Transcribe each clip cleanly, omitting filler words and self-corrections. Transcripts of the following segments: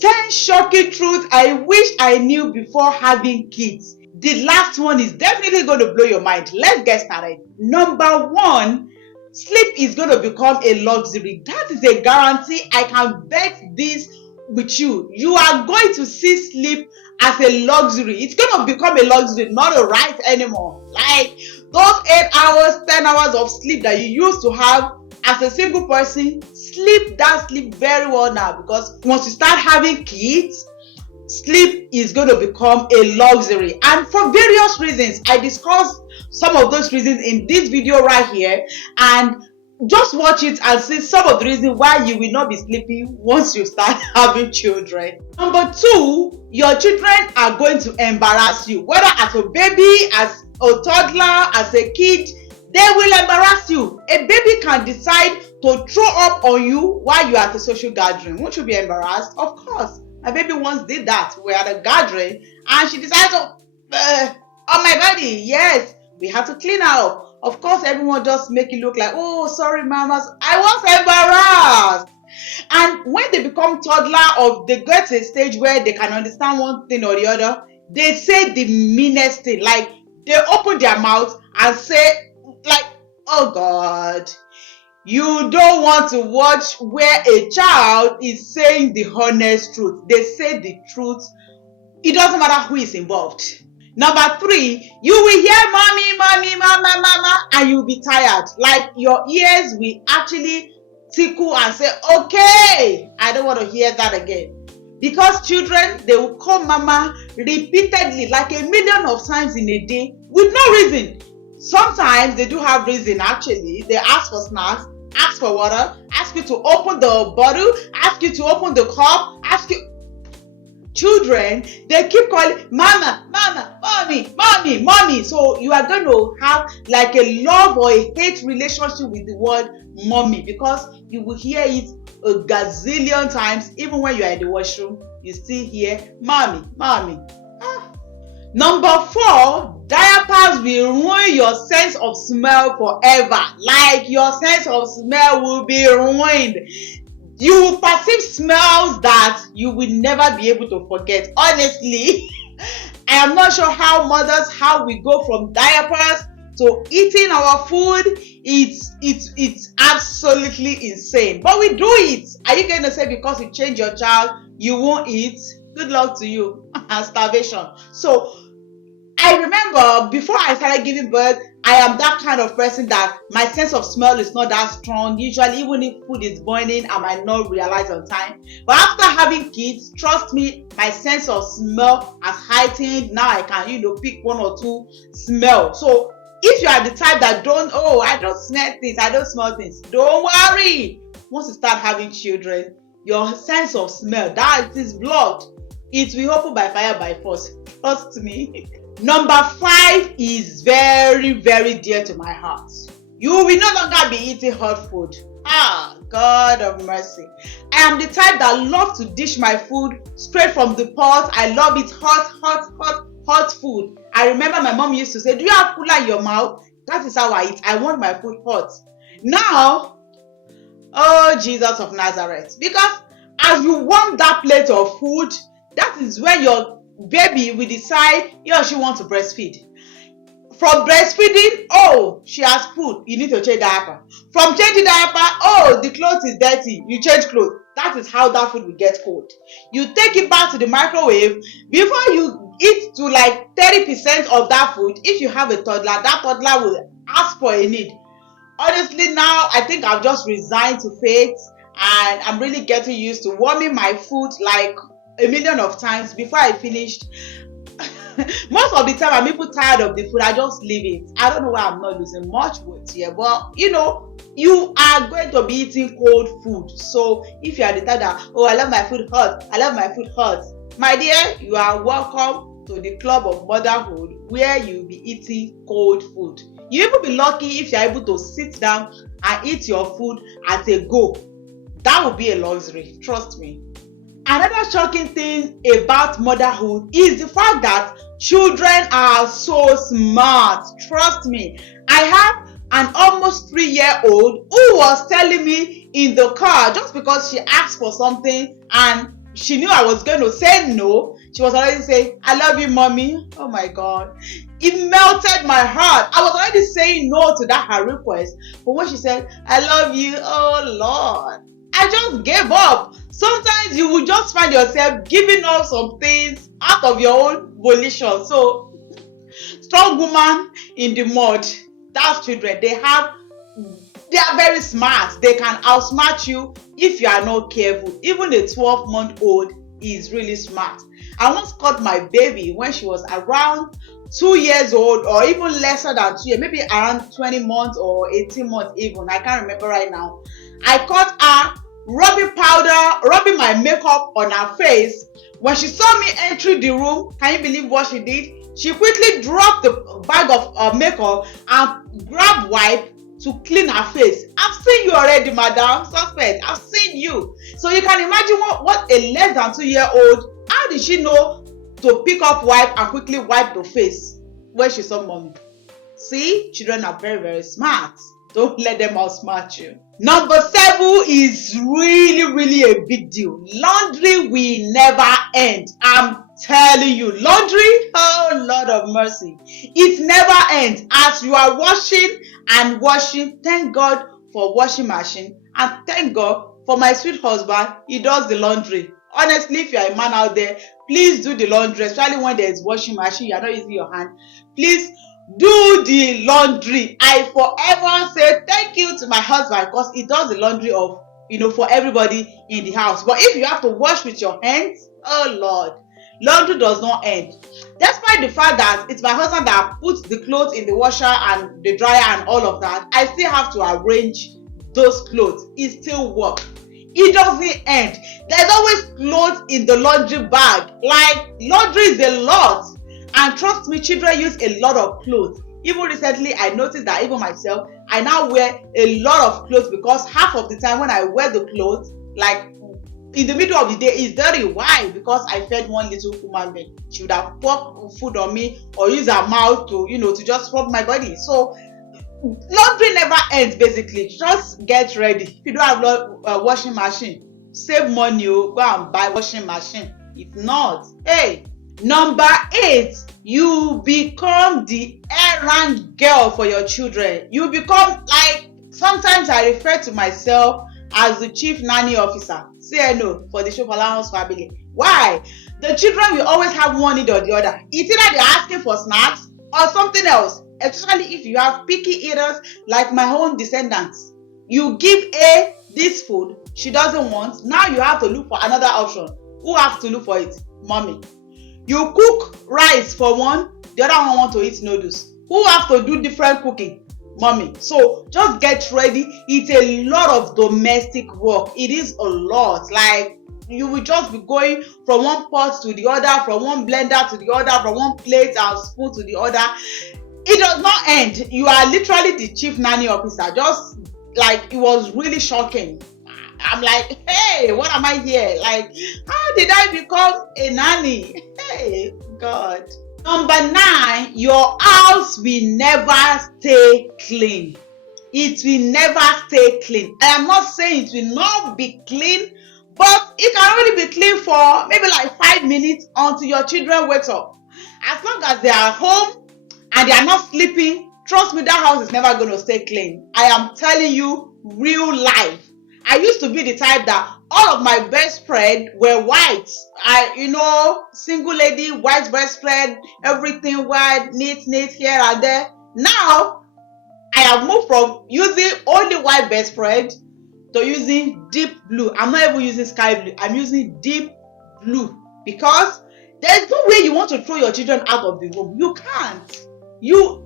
10 shocking truths I wish I knew before having kids. The last one is definitely going to blow your mind. Let's get started. Number one, sleep is going to become a luxury. That is a guarantee. I can bet this with you. You are going to see sleep as a luxury. It's going to become a luxury, not a right anymore. Like those 8 hours, 10 hours of sleep that you used to have as a single person, sleep very well now, because once you start having kids, sleep is going to become a luxury, and for various reasons. I discussed some of those reasons in this video right here, and just watch it and see some of the reasons why you will not be sleeping once you start having children. Number two, your children are going to embarrass you, whether as a baby, as a toddler, as a kid. They will embarrass you. A baby can decide to throw up on you while you are at a social gathering. Won't you be embarrassed? Of course. My baby once did that. We are at a gathering and she decided to on my body. Yes, we had to clean her up. Of course, everyone just make it look like, oh, sorry, mamas. I was embarrassed. And when they become toddler or they get to a stage where they can understand one thing or the other, they say the meanest thing. Like they open their mouth and say, like, oh God, you don't want to watch where a child is saying the honest truth. They say the truth. It doesn't matter who is involved. Number three, you will hear mommy, mommy, mama, mama, and you'll be tired. Like your ears will actually tickle and say, okay, I don't want to hear that again. Because children, they will call mama repeatedly, like 1,000,000 of times in a day, with no reason. Sometimes they do have reason actually. They ask for snacks, ask for water, ask you to open the bottle, ask you to open the cup, ask you. Children, they keep calling mama, mama, mommy, mommy, mommy. So you are going to have like a love or a hate relationship with the word mommy, because you will hear it a gazillion times. Even when you are in the washroom, you still hear mommy, mommy. Number four, diapers will ruin your sense of smell forever. Like your sense of smell will be ruined. You will perceive smells that you will never be able to forget. Honestly, I am not sure how we go from diapers to eating our food. It's absolutely insane. But we do it. Are you going to say because you change your child, you won't eat? Good luck to you. Starvation. So I remember before I started giving birth, I am that kind of person that my sense of smell is not that strong. Usually, even if food is burning, I might not realize on time. But after having kids, trust me, my sense of smell has heightened. Now I can, pick one or two smell. So if you are the type that I don't smell things, I don't smell things, don't worry. Once you start having children, your sense of smell, that is blocked. It will open by fire by force. Trust me. Number five is very, very dear to my heart. You will no longer be eating hot food. God of mercy. I am the type that love to dish my food straight from the pot. I love it hot food. I remember my mom used to say, do you have cooler in your mouth? That is how I eat. I want my food hot. Now, oh Jesus of Nazareth. Because as you warm that plate of food, that is when your baby will decide he or she wants to breastfeed. From breastfeeding, she has food, you need to change diaper. From changing diaper, the clothes is dirty, you change clothes. That is how that food will get cold. You take it back to the microwave. Before you eat to like 30% of that food, if you have a toddler, that toddler will ask for a need. Honestly, now I think I've just resigned to fate, and I'm really getting used to warming my food like 1,000,000 of times before I finished. Most of the time I'm even tired of the food, I just leave it. I don't know why I'm not losing much weight here, but you are going to be eating cold food. So if you are the type that, I love my food hot, my dear, you are welcome to the club of motherhood, where you'll be eating cold food. You will be lucky if you're able to sit down and eat your food at a go. That would be a luxury, trust me. Another shocking thing about motherhood is the fact that children are so smart. Trust me. I have an almost 3-year-old who was telling me in the car, just because she asked for something and she knew I was going to say no, she was already saying, I love you, mommy. Oh my God. It melted my heart. I was already saying no to that her request. But when she said, I love you, oh Lord, I just gave up. Sometimes you will just find yourself giving up some things out of your own volition. So, strong woman in the mud, that's children. They are very smart. They can outsmart you if you are not careful. Even a 12-month-old is really smart. I once caught my baby when she was around 2 years old, or even lesser than 2 years, maybe around 20 months or 18 months even. I can't remember right now. I caught her rubbing my makeup on her face. When she saw me entering the room, can you believe what she did? She quickly dropped the bag of makeup and grabbed wipe to clean her face. I've seen you already, madam. Suspect, I've seen you. So you can imagine what a less than 2-year-old, how did she know to pick up wipe and quickly wipe the face when she saw mommy? See, children are very, very smart. Don't let them outsmart you. Number 7 is really, really a big deal. Laundry will never end. I'm telling you, laundry, oh Lord of mercy, it never ends. As you are washing and washing, thank God for washing machine, and thank God for my sweet husband. He does the laundry. Honestly, if you are a man out there, please do the laundry, especially when there is washing machine, you are not using your hand. Please do the laundry. I forever say thank you to my husband because he does the laundry of, for everybody in the house. But if you have to wash with your hands, oh Lord, laundry does not end. Despite the fact that it's my husband that puts the clothes in the washer and the dryer and all of that, I still have to arrange those clothes. It still works. It doesn't end. There's always clothes in the laundry bag. Like, laundry is a lot. And trust me, children use a lot of clothes. Even recently, I noticed that even myself, I now wear a lot of clothes because half of the time when I wear the clothes, like in the middle of the day, it's dirty. Why? Because I fed one little human being. She would have poured food on me or use her mouth to, to just rub my body. So, laundry never ends, basically. Just get ready. If you don't have a washing machine, save money, go and buy washing machine. If not, hey. Number 8, you become the errand girl for your children. You become, like, sometimes I refer to myself as the chief nanny officer, CNO, for the Shopalahos family. Why? The children will always have one need or the other. It's either they're asking for snacks or something else, especially if you have picky eaters like my own descendants. You give A this food, she doesn't want. Now you have to look for another option. Who has to look for it? Mommy. You cook rice for one, the other one want to eat noodles. Who have to do different cooking? Mommy. So just get ready. It's a lot of domestic work. It is a lot. Like, you will just be going from one pot to the other, from one blender to the other, from one plate and spoon to the other. It does not end. You are literally the chief nanny officer. Just like, it was really shocking. I'm like, hey, what am I here? Like, how did I become a nanny? Hey, God. Number 9, your house will never stay clean. It will never stay clean. I am not saying it will not be clean, but it can only be clean for maybe like 5 minutes until your children wake up. As long as they are home and they are not sleeping, trust me, that house is never going to stay clean. I am telling you, real life. I used to be the type that all of my bedspread were white. Single lady, white bedspread, everything white, neat here and there. Now, I have moved from using only white bedspread to using deep blue. I'm not even using sky blue. I'm using deep blue because there's no way you want to throw your children out of the room. You can't. You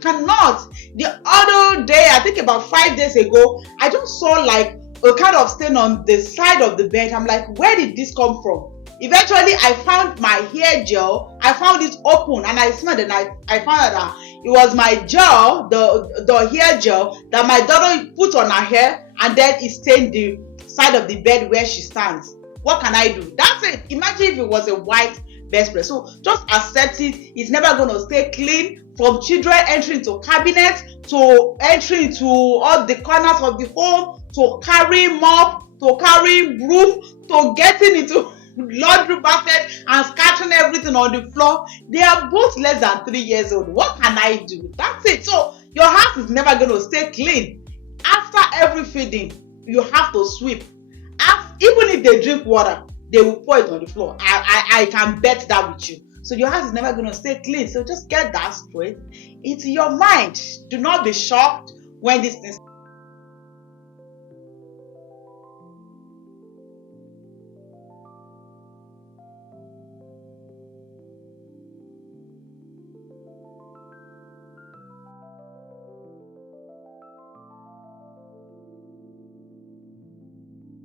cannot. The other day, I think about 5 days ago, I just saw like a kind of stain on the side of the bed. I'm like, where did this come from? Eventually, I found my hair gel. I found it open and I smelled it. And I found out that it was my gel, the hair gel that my daughter put on her hair, and then it stained the side of the bed where she stands. What can I do? That's it. Imagine if it was a white bedspread. So just accept it. It's never going to stay clean. From children entering into cabinets, to entering into all the corners of the home, to carrying mop, to carrying broom, to getting into laundry basket and scattering everything on the floor. They are both less than 3 years old. What can I do? That's it. So your house is never going to stay clean. After every feeding, you have to sweep. Even if they drink water, they will pour it on the floor. I can bet that with you. So your house is never going to stay clean. So just get that straight into your mind. Do not be shocked when these things